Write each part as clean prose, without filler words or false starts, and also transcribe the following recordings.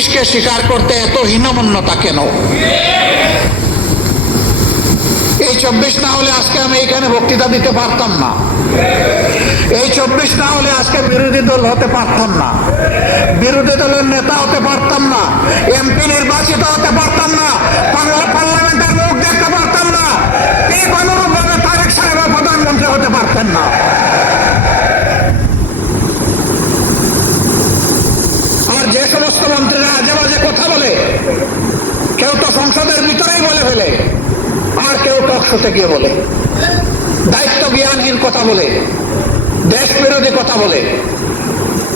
24কে স্বীকার করতে এত হীনমন্যতা কেন? এই 24 না হলে আজকে আমি এখানে বক্তৃতা দিতে পারতাম না। এই 24 না হলে আজকে বিরোধী দল হতে পারতাম না, বিরোধী দলের নেতা হতে পারতাম না, এমপি নির্বাচিত হতে পারতাম না, পার্লামেন্টের মুখ দেখতে পারতাম না, ঠিক অনুরূপভাবে তারেক সাহেব প্রধানমন্ত্রী হতে পারতেন না। আর যে সমস্ত মন্ত্রীরা আজে বাজে কথা বলে, কেউ তো সংসদের ভিতরেই বলে ফেলে, আর কেউ টকশোতে গিয়ে বলে, দায়িত্ব জ্ঞানহীন কথা বলে, দেশ বিরোধী কথা বলে,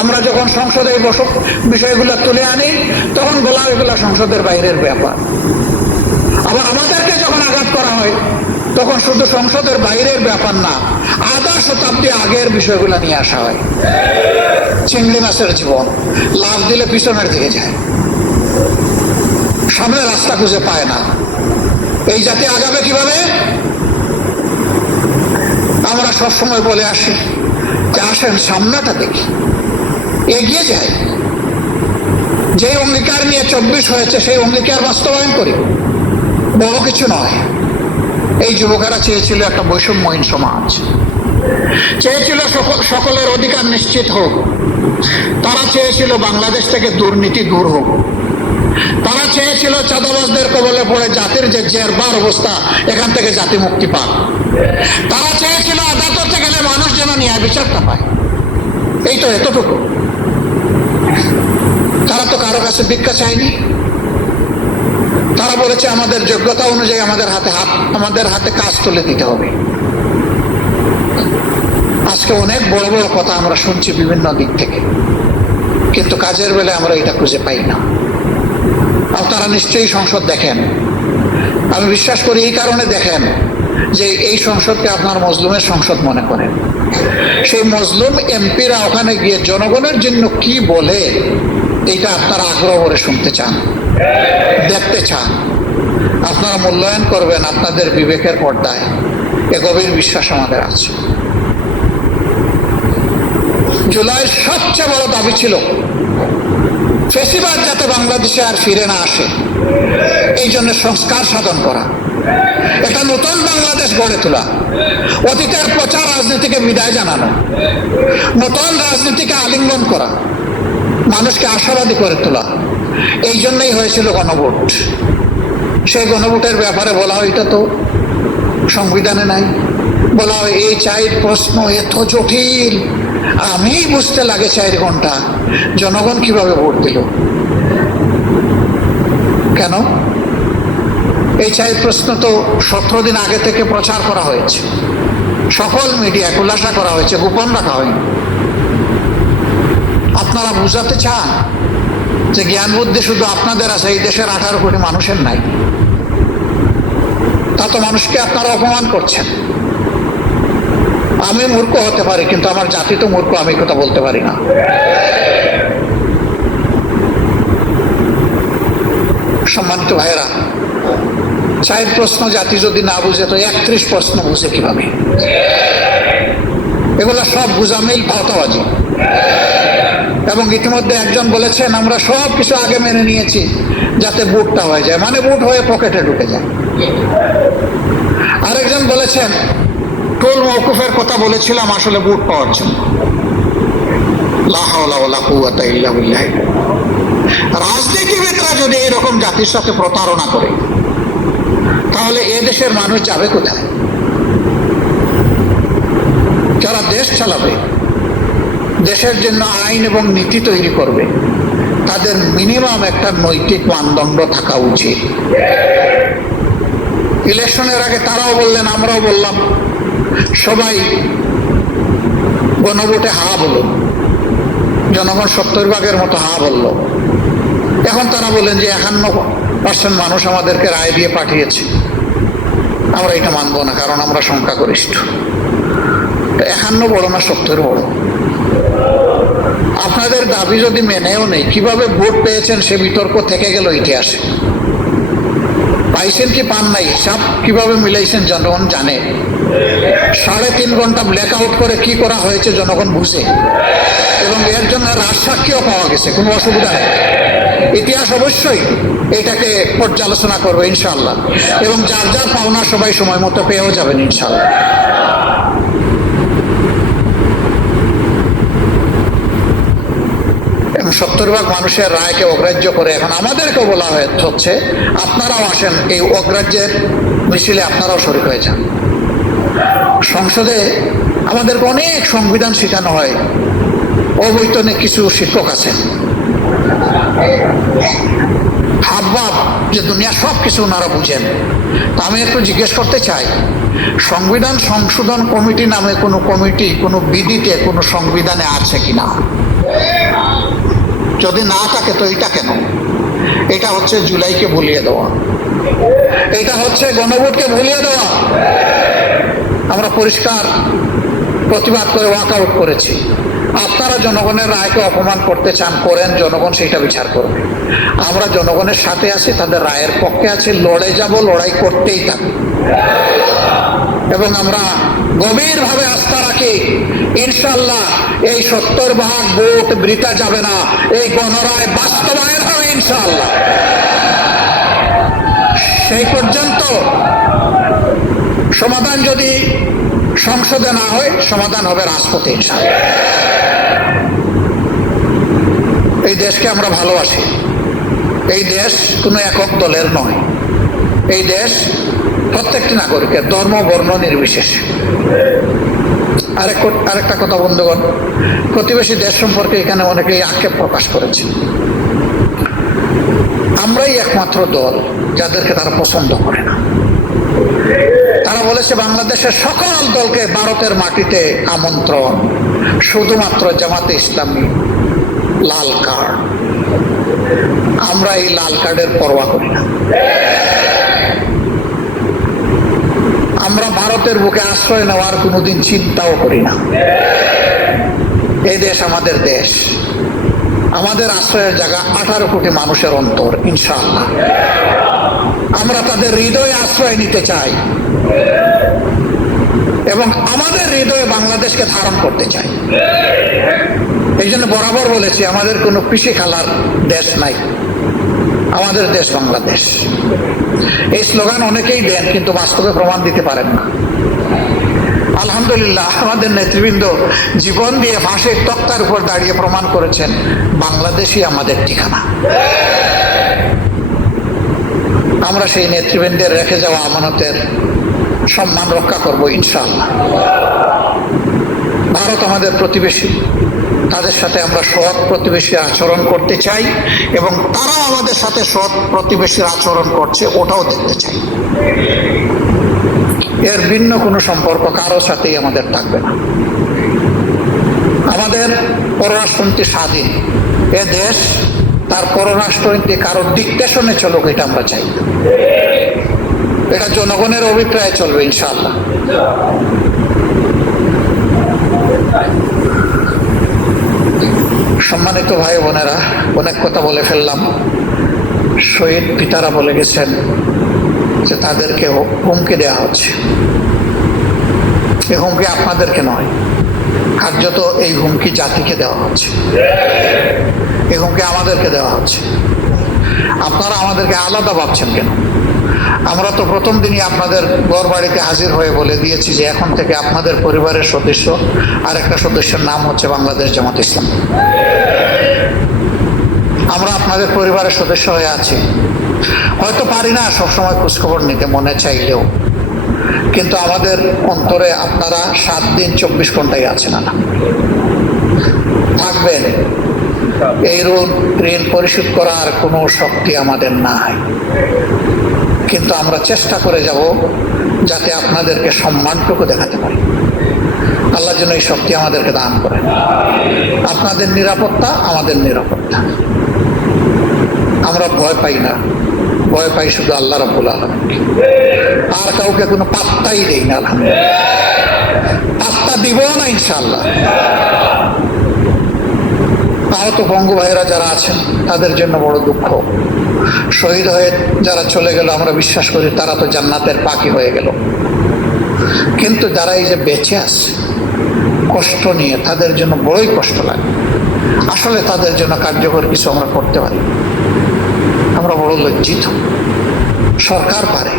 আমরা যখন সংসদে এই বিষয়গুলো তুলে আনি তখন বলা এগুলো সংসদের বাইরের ব্যাপার। আবার আমাদেরকে যখন আঘাত করা হয় তখন শুধু সংসদের বাইরের ব্যাপার না, আধা শতাব্দী আগের বিষয়গুলো নিয়ে আসা হয়। চিংড়ি মাছের জীবন, লাফ দিলে পিছনের দিকে যায়, সামনে রাস্তা খুঁজে পায় না। এই জাতি আগাবে কিভাবে? আমরা সবসময় বলে আসি যে আসেন সামনেটা দেখি, এগিয়ে যায়। যে অঙ্গীকার নিয়ে 24 হয়েছে সেই অঙ্গীকার বাস্তবায়ন করি, বড় কিছু নয়। এই যুবকেরা চেয়েছিল একটা বৈষম্যহীন সমাজ, চেয়েছিল সকলের অধিকার নিশ্চিত হোক, তারা চেয়েছিল বাংলাদেশ থেকে দুর্নীতি দূর হোক, তারা চেয়েছিল চাঁদাবাজদের কবলে পড়ে জাতির যে জেরবার অবস্থা এখান থেকে জাতি মুক্তি পাক, তারা চেয়েছিল আদালতে গেলে মানুষ যেন ন্যায় বিচারটা পায়। এই তো এতটুকু। তারা তো কারো কাছে ভিক্ষা চায়নি। তারা বলেছে আমাদের যোগ্যতা অনুযায়ী আমাদের হাতে কাজ তুলে দিতে হবে। আজকে অনেক বড় বড় কথা আমরা শুনছি বিভিন্ন দিক থেকে, কিন্তু কাজের বেলায় আমরা এটা খুঁজে পাই না। আপনারা নিশ্চয়ই সংসদ দেখেন, আমি বিশ্বাস করি এই কারণে দেখেন যে এই সংসদকে আপনার মজলুমের সংসদ মনে করেন। সেই মজলুম এমপিরা ওখানে গিয়ে জনগণের জন্য কি বলে এইটা আপনারা আগ্রহ করে শুনতে চান, দেখতে চান। আপনারা মূল্যায়ন করবেন আপনাদের বিবেকের পর্দায়, এ গভীর বিশ্বাস আমাদের আছে। জুলাইয়ের সবচেয়ে বড় দাবি ছিল ফেসিবাদ যাতে বাংলাদেশে আর ফিরে না আসে, এই জন্য সংস্কার সাধন করা, একটা নতুন বাংলাদেশ গড়ে তোলা, অতীতের প্রচার রাজনীতিকে বিদায় জানানো, নতুন রাজনীতিকে আলিঙ্গন করা, মানুষকে আশাবাদী করে তোলা। এই জন্যই হয়েছিল গণভোট। সেই গণভোটের ব্যাপারে বলা হয় এটা তো সংবিধানে নাই, বলা হয় এই 4 প্রশ্ন এত জটিল, আমি বুঝতে লাগে 4 ঘন্টা। জনগণ কিভাবে ভোট দিল? কেন? এই 4 প্রশ্ন তো 17 দিন আগে থেকে প্রচার করা হয়েছে, সকল মিডিয়া খোলাসা করা হয়েছে, গোপন রাখা হয়নি। আপনারা বুঝাতে চান যে জ্ঞান বুদ্ধি শুধু আপনাদের আছে, এই দেশের 18 কোটি মানুষের নাই। তা তো মানুষকে আপনারা অপমান করছেন। আমি মূর্খ হতে পারি, কিন্তু আমার জাতি তো মূর্খ, আমি কথা বলতে পারি না। সম্মানিত ভাইয়েরা, 4 প্রশ্ন জাতি যদি না বুঝে তো 31 প্রশ্ন বুঝে কিভাবে? এগুলা সব গুজামিল, ভাওতাবাজি। এবং ইতিমধ্যে একজন বলেছেন আমরা সব কিছু আগে মেনে নিয়েছি যাতে বুটটা হয়ে যায়, মানে বুট হয়ে পকেটে ঢুকে যায়। আরেকজন বলেছেন টোল মওকুফের কথা বলেছিলাম আসলে বুট পাওয়ার জন্য। লা হাওলা ওয়ালা কুওয়াতা ইল্লা বিল্লাহ। রাজনীতিবিদরা যদি এরকম জাতির সাথে প্রতারণা করে তাহলে এ দেশের মানুষ যাবে কোথায়? যারা দেশ চালাবে, দেশের জন্য আইন এবং নীতি তৈরি করবে, তাদের মিনিমাম একটা নৈতিক মানদণ্ড থাকা উচিত। ইলেকশনের আগে তারাও বললেন, আমরাও বললাম, সবাই গণভোটে হা বলল, জনগণ 70% মতো হা বলল। এখন তারা বলেন যে 51% মানুষ আমাদেরকে রায় দিয়ে পাঠিয়েছে, আমরা এটা মানবো না কারণ আমরা সংখ্যাগরিষ্ঠ। 51 বড় না 70 বড়? আপনাদের দাবি যদি মেনেও নেই, কিভাবে ভোট পেয়েছেন সে বিতর্ক থেকে গেল ইতিহাসে। পাইছেন কি পান নাই, সব কিভাবে মিলাইছেন জনগণ জানে। 3.5 ঘন্টা ব্ল্যাক আউট করে কি করা হয়েছে জনগণ বুঝে, এবং এর জন্য রাজসাক্ষীও পাওয়া গেছে, কোনো অসুবিধা নেই। ইতিহাস অবশ্যই এটাকে পর্যালোচনা করবে ইনশাআল্লাহ, এবং যার যার পাওনা সবাই সময় মতো পেয়েও যাবেন ইনশাআল্লাহ। এবং 70% মানুষের রায়কে অগ্রাহ্য করে এখন আমাদেরকে বলা হচ্ছে আপনারাও আসেন, এই অগ্রাহ্যের মিছিলে আপনারাও শরীক হয়ে যান। সংসদে আমাদেরকে অনেক সংবিধান শেখানো হয়, অবৈতনিক কিছু শিক্ষক আছেন, হাবভাব যে দুনিয়া সব কিছু ওনারা বুঝেন। তা আমি একটু জিজ্ঞেস করতে চাই, সংবিধান সংশোধন কমিটি নামে কোনো কমিটি কোনো বিধিতে কোনো সংবিধানে আছে কিনা? যদি না থাকে তো এটা কেন? এটা হচ্ছে জুলাইকে ভুলিয়ে দেওয়া, এটা হচ্ছে গণভোটকে ভুলিয়ে দেওয়া। আমরা পরিষ্কার প্রতিবাদ করে ওয়াক আউট করেছি। আপনারা জনগণের রায়কে অপমান করতে চান, করেন, জনগণ সেটা বিচার করবে। আমরা জনগণের সাথে আছি, তাদের রায়ের পক্ষে আছি, লড়ে যাব, লড়াই করতেই থাকবে। এবং আমরা গভীরভাবে আস্থা রাখি ইনশাআল্লাহ এই 70% ভোট বৃথা যাবে না, এই গণরায় বাস্তবায়ন হবে ইনশাআল্লাহ। সেই পর্যন্ত সমাধান যদি সংসদে না হয়, সমাধান হবে রাজপথে ইনশাআল্লাহ। এই দেশকে আমরা ভালোবাসি, এই দেশ কোনো একক দলের নয়, এই দেশ প্রত্যেকটি নাগরিকের, ধর্ম বর্ণ নির্বিশেষে। আরেকটা কথা বন্ধুগণ, প্রতিবেশী দেশ সম্পর্কে এখানে অনেকেই আক্ষেপ প্রকাশ করেছে। আমরাই একমাত্র দল যাদেরকে তারা পছন্দ করে না। তারা বলেছে বাংলাদেশের সকল দলকে ভারতের মাটিতে আমন্ত্রণ, শুধুমাত্র জামাতে ইসলামী লাল কার্ড। আমরা এই লাল কার্ডের পরোয়া করি না। আমরা ভারতের বুকে আশ্রয় নেওয়ার কোনোদিন চিন্তাও করি না। এই দেশ আমাদের দেশ, আমাদের আশ্রয়ের জায়গা 18 কোটি মানুষের অন্তর ইনশাআল্লাহ। আমরা তাদের হৃদয়ে আশ্রয় নিতে চাই এবং আমাদের হৃদয়ে বাংলাদেশকে ধারণ করতে চাই। এই জন্য বরাবর বলেছি আমাদের কোনো পিসি খালার দেশ নাই, আমাদের দেশ বাংলাদেশ। এই স্লোগান অনেকেই দেন কিন্তু বাস্তবে প্রমাণ দিতে পারেন না। আলহামদুলিল্লাহ আমাদের নেতৃবৃন্দ জীবন দিয়ে ফাঁসের তক্তার উপর দাঁড়িয়ে প্রমাণ করেছেন বাংলাদেশই আমাদের ঠিকানা। আমরা সেই নেতৃবৃন্দের রেখে যাওয়া আমানতের সম্মান রক্ষা করব ইনশাআল্লাহ। ভারত আমাদের প্রতিবেশী, তাদের সাথে আমরা সৎ প্রতিবেশী আচরণ করতে চাই এবং তারা আমাদের সাথে সৎ প্রতিবেশীর আচরণ করছে ওটাও দেখতে চাই। এর ভিন্ন কোনো সম্পর্ক কারো সাথেই আমাদের থাকবে না। আমাদের পররাষ্ট্রনীতি স্বাধীন, এ দেশ তার পররাষ্ট্রনীতি কারো ডিকটেশনে চলুক এটা আমরা চাই। এটা জনগণের অভিপ্রায়ে চলবে ইনশাআল্লাহ। সম্মানিত ভাই বোনেরা, অনেক কথা বলে ফেললাম। শহীদ পিতারা বলে গেছেন যে তাদেরকে হুমকি দেওয়া হচ্ছে। এই হুমকি আপনাদেরকে নয়, কার্যত এই হুমকি জাতিকে দেওয়া হচ্ছে, এই হুমকি আমাদেরকে দেওয়া হচ্ছে। আপনারা আমাদেরকে আলাদা ভাবছেন কেন? আমরা তো প্রথম দিনই আপনাদের ঘর বাড়িতে হাজির হয়ে বলে দিয়েছি যে এখন থেকে আপনাদের পরিবারের সদস্য আরেকটা সদস্যের নাম হচ্ছে বাংলাদেশ জামাত ইসলাম। আমরা আপনাদের পরিবারের সদস্য হয়ে আছি। হয়তো পারি না সবসময় খোঁজখবর নিতে মনে চাইলেও, কিন্তু আমাদের অন্তরে আপনারা 7 দিন 24 ঘন্টায় আছেন, না থাকবেন। এই ঋণ পরিশোধ করার কোনো শক্তি আমাদের নাই, কিন্তু আমরা চেষ্টা করে যাব যাতে আপনাদেরকে সম্মানটুকু দেখাতে পারি। আল্লাহ যেন এই শক্তি আমাদেরকে দান করেন। আপনাদের নিরাপত্তা আমাদের নিরাপত্তা। আমরা ভয় পাই না, ভয় পাই শুধু আল্লাহ রাব্বুল আলামিনকে। আর কাউকে কোনো পাত্তাই দেই না, আলহামদুলিল্লাহ, পাত্তা দিব না ইনশাআল্লাহ। আহত বঙ্গ ভাইয়েরা যারা আছেন তাদের জন্য বড় দুঃখ। শহীদ হয়ে যারা চলে গেল আমরা বিশ্বাস করি তারা তো জান্নাতের পাখি হয়ে গেল, কিন্তু যারা এই যে বেঁচে আছে কষ্ট নিয়ে, তাদের জন্য বড়ই কষ্ট লাগে। আসলে তাদের জন্য কার্যকর কিছু আমরা করতে পারি। আমরা বড় লজ্জিত। সরকার পারে,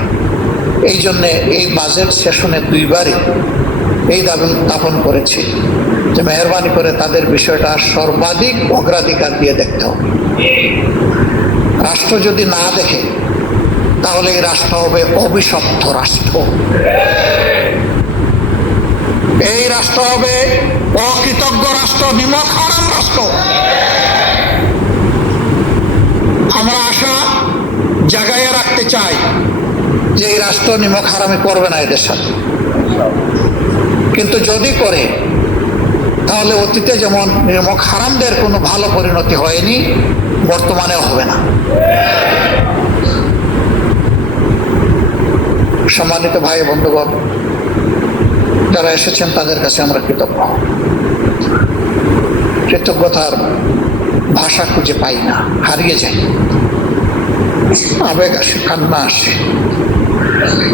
এই জন্যে এই বাজেট সেশনে দুইবারই এই দাবি উত্থাপন করেছি যে মেহরবানি করে তাদের বিষয়টা সর্বাধিক অগ্রাধিকার দিয়ে দেখতে হবে। রাষ্ট্র যদি না দেখে তাহলে এই রাষ্ট্র হবে অভিশপ্ত রাষ্ট্র, এই রাষ্ট্র হবে অকৃতজ্ঞ রাষ্ট্র, নিমক হারাম রাষ্ট্র। আমরা আশা জাগাইয়া রাখতে চাই যে এই রাষ্ট্র নিমক হারামি করবে না এদের সাথে, কিন্তু যদি করে তাহলে অতীতে যেমন নিমক হারামদের কোনো ভালো পরিণতি হয়নি, বর্তমানেও হবে না। সম্মানিত ভাই বন্ধুগণ, যারা এসেছেন তাদের কাছে আমরা কৃতজ্ঞ। কৃতজ্ঞতার ভাষা খুঁজে পাই না, হারিয়ে যাই। আবেগ আসে, কান্না আসে,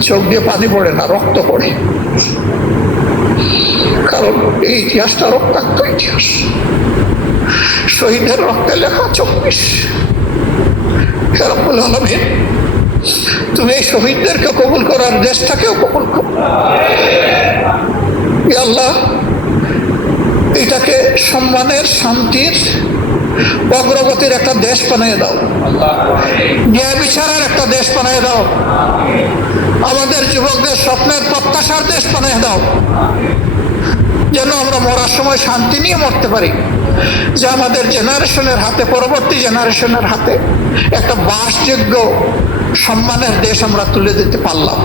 চোখ দিয়ে পানি পড়ে না, রক্ত পড়ে। কারণ এই ইতিহাসটা রক্তাক্ত ইতিহাস, শহীদের রক্তে লেখা 24। হে রব্বুল আলামিন, তুমি এই শহীদদেরকে কবুল করার দেশটাকেও কবুল করো। ইয়া আল্লাহ, এটাকে সম্মানের, শান্তির, অগ্রগতির একটা দেশ বানিয়ে দাও, ন্যায় বিচারের একটা দেশ বানিয়ে দাও, আমাদের যুবকদের স্বপ্নের প্রত্যাশার দেশ বানিয়ে দাও, যেন আমরা মরার সময় শান্তি নিয়ে মরতে পারি, যে আমাদের জেনারেশনের হাতে, পরবর্তী জেনারেশনের হাতে একটা বাসযোগ্য সম্মানের দেশ আমরা তুলে দিতে পারলাম।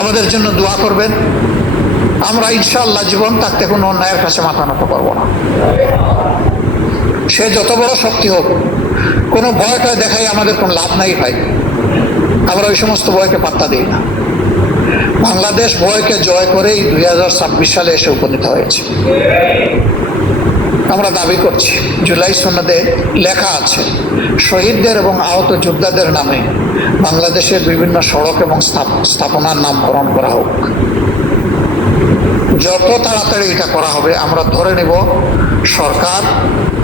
আমাদের জন্য দোয়া করবেন। আমরা ইনশাআল্লাহ জীবন থাকতে কোনো অন্যায়ের কাছে মাথা নত করবো না। সে যত বড় শক্তি হোক, কোনো ভয়টা দেখাই আমাদের কোনো লাভ নাই ভাই। আমরা ওই সমস্ত ভয়কে পাত্তা দিই না। বাংলাদেশ ভয়কে জয় করেই 2026 সালে এসে উপনীত হয়েছে। আমরা দাবি করছি, জুলাই সনদে লেখা আছে শহীদদের এবং আহত যোদ্ধাদের নামে বাংলাদেশের বিভিন্ন সড়ক এবং স্থাপনার নামকরণ করা হোক। যত তাড়াতাড়ি এটা করা হবে, আমরা ধরে নেব সরকার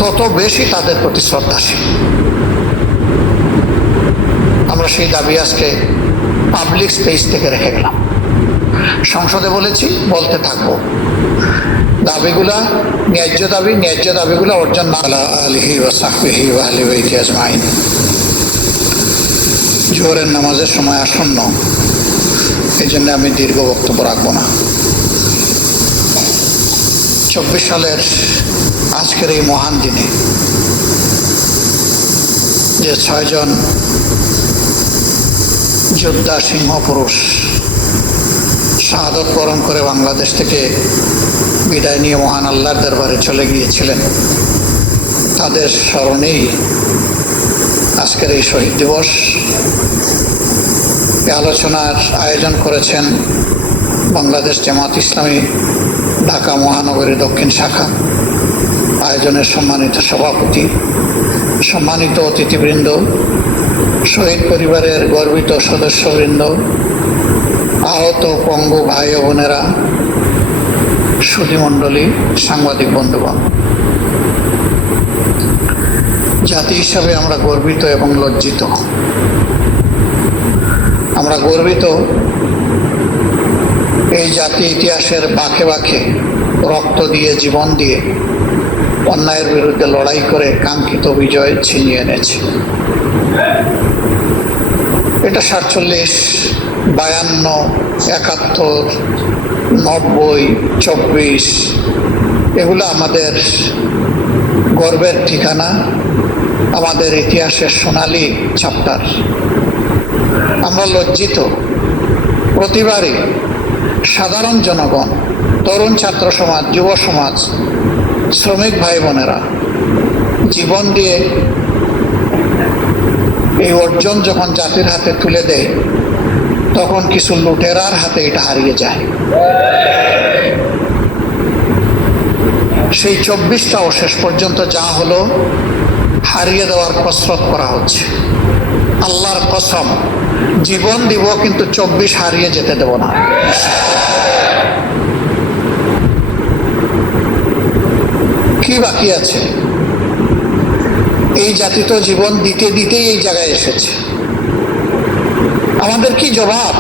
তত বেশি তাদের প্রতি শ্রদ্ধাশীল। আমরা সেই দাবি আজকে পাবলিক স্পেস থেকে রেখে গেলাম, সংসদে বলেছি, বলতে থাকবো। দাবিগুলা ন্যায্য দাবি, ন্যায্য দাবিগুলো অর্জন না আলিহি ওয়া সাহবিহি ওয়া আহলি বাইতি আজমাইন। জোহরের নামাজের সময় আসন্ন, এই জন্য আমি দীর্ঘ বক্তব্য রাখবো না। 24 সালের আজকের এই মহান দিনে যে 6 জন যোদ্ধা সিংহ পুরুষ শাহাদত বরণ করে বাংলাদেশ থেকে বিদায় নিয়ে মহান আল্লাহর দরবারে চলে গিয়েছিলেন, তাদের স্মরণেই আজকের এই শহীদ দিবস। এই আলোচনার আয়োজন করেছেন বাংলাদেশ জামাত ইসলামী ঢাকা মহানগরী দক্ষিণ শাখা। আয়োজনের সম্মানিত সভাপতি, সম্মানিত অতিথিবৃন্দ, শহীদ পরিবারের গর্বিত সদস্যবৃন্দ, আহত পঙ্গু ভাই ও বোনেরা, সুধীমণ্ডলী, সাংবাদিক বন্ধুগণ, জাতি হিসাবে আমরা গর্বিত এবং লজ্জিত। আমরা গর্বিত এই জাতি ইতিহাসের বাঁকে বাঁকে রক্ত দিয়ে, জীবন দিয়ে অন্যায়ের বিরুদ্ধে লড়াই করে কাঙ্ক্ষিত বিজয় ছিনিয়ে এনেছে। এটা 47, 52, 71, 90, 24 এগুলো আমাদের গর্বের ঠিকানা, আমাদের ইতিহাসের সোনালী চ্যাপ্টার। আমরা লজ্জিত। প্রতিবারই সাধারণ জনগণ, তরুণ ছাত্র সমাজ, যুব সমাজ, শ্রমিক ভাই বোনেরা জীবন দিয়ে এই অর্জন যখন জাতির হাতে তুলে দেয়, তখন কিছু লুটেরার হাতে এটা হারিয়ে যায়। সেই 24টাও শেষ পর্যন্ত যা হলো, হারিয়ে দেওয়ার কসরত করা হচ্ছে। আল্লাহর কসম, জীবন দিব কিন্তু 24 হারিয়ে যেতে দেব না। কি বাকি আছে? এই জাতি তো জীবন দিতে দিতেই এই জায়গায় এসেছে। আমাদের কি জবাব?